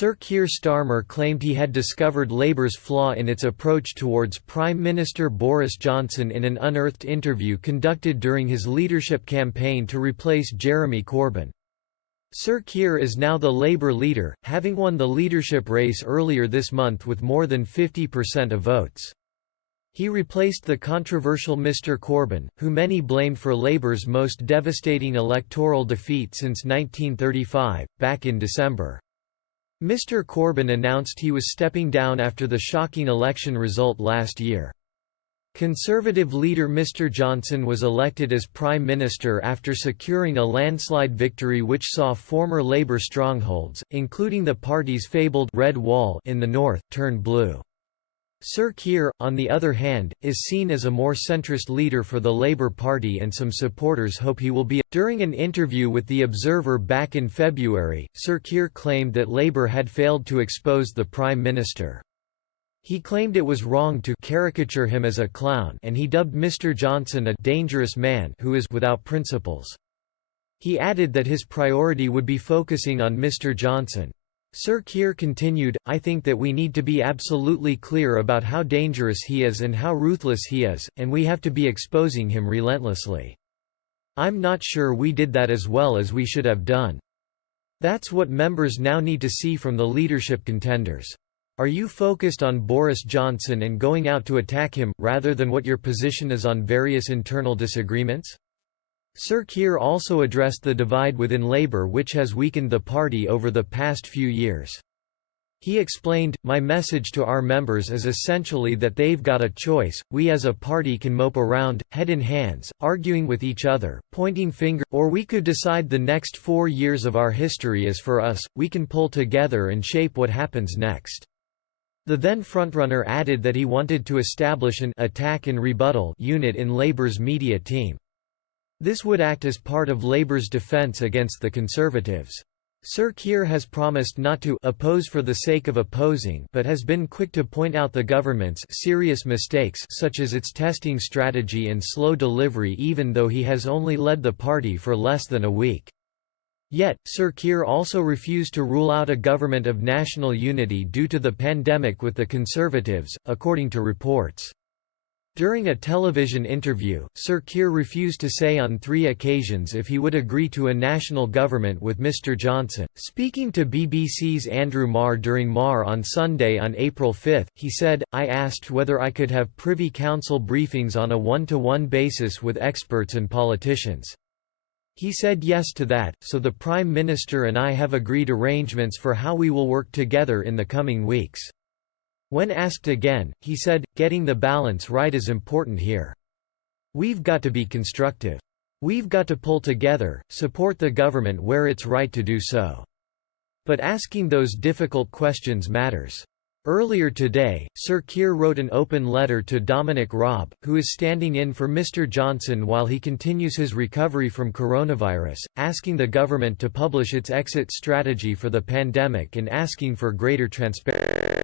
Sir Keir Starmer claimed he had discovered Labour's flaw in its approach towards Prime Minister Boris Johnson in an unearthed interview conducted during his leadership campaign to replace Jeremy Corbyn. Sir Keir is now the Labour leader, having won the leadership race earlier this month with more than 50% of votes. He replaced the controversial Mr Corbyn, who many blamed for Labour's most devastating electoral defeat since 1935, back in December. Mr Corbyn announced he was stepping down after the shocking election result last year. Conservative leader Mr Johnson was elected as Prime Minister after securing a landslide victory which saw former Labour strongholds, including the party's fabled Red Wall in the north, turn blue. Sir Keir, on the other hand, is seen as a more centrist leader for the Labour Party, and some supporters hope he will be. During an interview with The Observer back in February, Sir Keir claimed that Labour had failed to expose the Prime Minister. He claimed it was wrong to caricature him as a clown, and he dubbed Mr Johnson a dangerous man who is without principles. He added that his priority would be focusing on Mr Johnson. Sir Keir continued, "I think that we need to be absolutely clear about how dangerous he is and how ruthless he is, and we have to be exposing him relentlessly. I'm not sure we did that as well as we should have done. That's what members now need to see from the leadership contenders. Are you focused on Boris Johnson and going out to attack him, rather than what your position is on various internal disagreements?" Sir Keir also addressed the divide within Labour which has weakened the party over the past few years. He explained, "My message to our members is essentially that they've got a choice. We as a party can mope around, head in hands, arguing with each other, pointing fingers, or we could decide the next 4 years of our history is for us. We can pull together and shape what happens next." The then frontrunner added that he wanted to establish an attack and rebuttal unit in Labour's media team. This would act as part of Labour's defence against the Conservatives. Sir Keir has promised not to oppose for the sake of opposing, but has been quick to point out the government's serious mistakes, such as its testing strategy and slow delivery, even though he has only led the party for less than a week. Yet, Sir Keir also refused to rule out a government of national unity due to the pandemic with the Conservatives, according to reports. During a television interview, Sir Keir refused to say on 3 occasions if he would agree to a national government with Mr Johnson. Speaking to BBC's Andrew Marr during Marr on Sunday on April 5, he said, "I asked whether I could have Privy Council briefings on a one-to-one basis with experts and politicians. He said yes to that, so the Prime Minister and I have agreed arrangements for how we will work together in the coming weeks." When asked again, he said, "Getting the balance right is important here. We've got to be constructive. We've got to pull together, support the government where it's right to do so. But asking those difficult questions matters." Earlier today, Sir Keir wrote an open letter to Dominic Raab, who is standing in for Mr Johnson while he continues his recovery from coronavirus, asking the government to publish its exit strategy for the pandemic and asking for greater transparency.